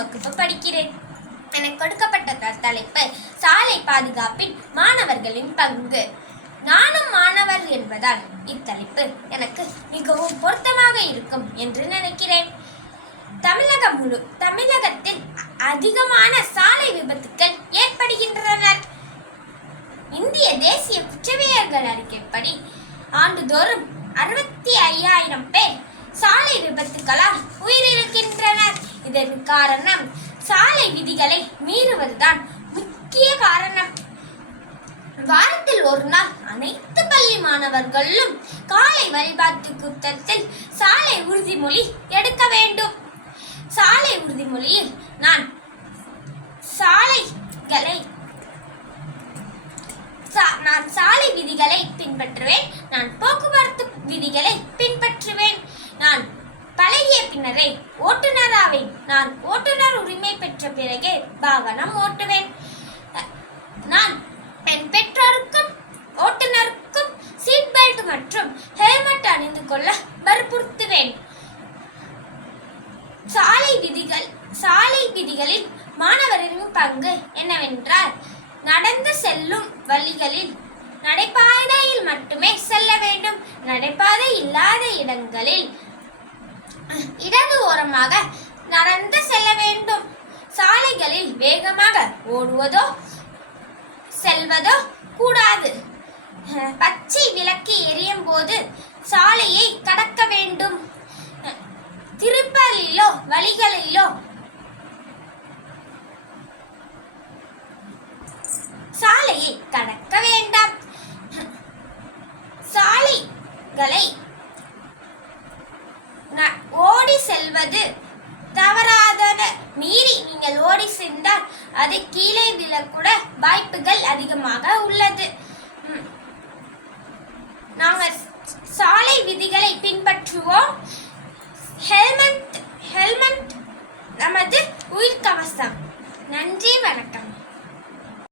வகுப்பு படிக்கிறேன். எனக்கு கொடுக்கப்பட்ட தலைப்பு சாலை பாதுகாப்பில் மாணவர்களின் பங்கு. நானும் மாணவர் என்பதால் இத்தலைப்பு எனக்கு மிகவும் பொருத்தமாக இருக்கும் என்று நினைக்கிறேன். தமிழகத்தில் அதிகமான சாலை விபத்துக்கள் ஏற்படுகின்றன. இந்திய தேசிய குற்றவியல்கள் அறிக்கைப்படி ஆண்டுதோறும் 65,000 பேர் சாலை விபத்துகளால் உயிரிழக்கின்றனர். இதற்கு காரணம் சாலை விதிகளை மீறுவதுதான் முக்கிய காரணம். வாரத்தில் ஒரு நாள் அனைத்து பள்ளி மாணவர்களும் காலை வழிபாட்டு கூட்டத்தில் சாலை உறுதிமொழி எடுக்க வேண்டும். சாலை உறுதிமொழியில் நான் சாலை விதிகளை பின்பற்றுவேன், நான் போக்குவரத்து விதிகளை பின்பற்றுவேன், நான் பழகிய பின்னரே ஓட்டுநராவேன், நான் ஓட்டுநர் உரிமை பெற்ற பிறகே வாகனம் ஓட்டுவேன், நான் என் பெற்றோருக்கும் ஓட்டுநருக்கும் சீட் பெல்ட் மற்றும் ஹெல்மெட் அணிந்து கொள்ள வற்புறுத்துவேன். சாலை விதிகளில் மாணவரின் பங்கு என்னவென்றால், நடந்து செல்லும் வழிகளில் நடைபாதையில் மட்டுமே செல்ல வேண்டும். நடைபாதை இல்லாத இடங்களில் இடது ஓரமாக நடந்து செல்ல வேண்டும். சாலைகளில் வேகமாக ஓடுவதோ செல்வதோ கூடாது. பச்சை விளக்கு எரியும் போது சாலையை கடக்க வேண்டும். திருப்பலிலோ வழிகளிலோ சாலையை கடக்க வேண்டாம். சாலைகளை ஓடி செல்வது தவறாதது. மீறி நீங்கள் ஓடி சென்றால் அது கீழே விழக்கூட வாய்ப்புகள் அதிகமாக உள்ளது. நாங்கள் சாலை விதிகளை பின்பற்றுவோம். ஹெல்மெட்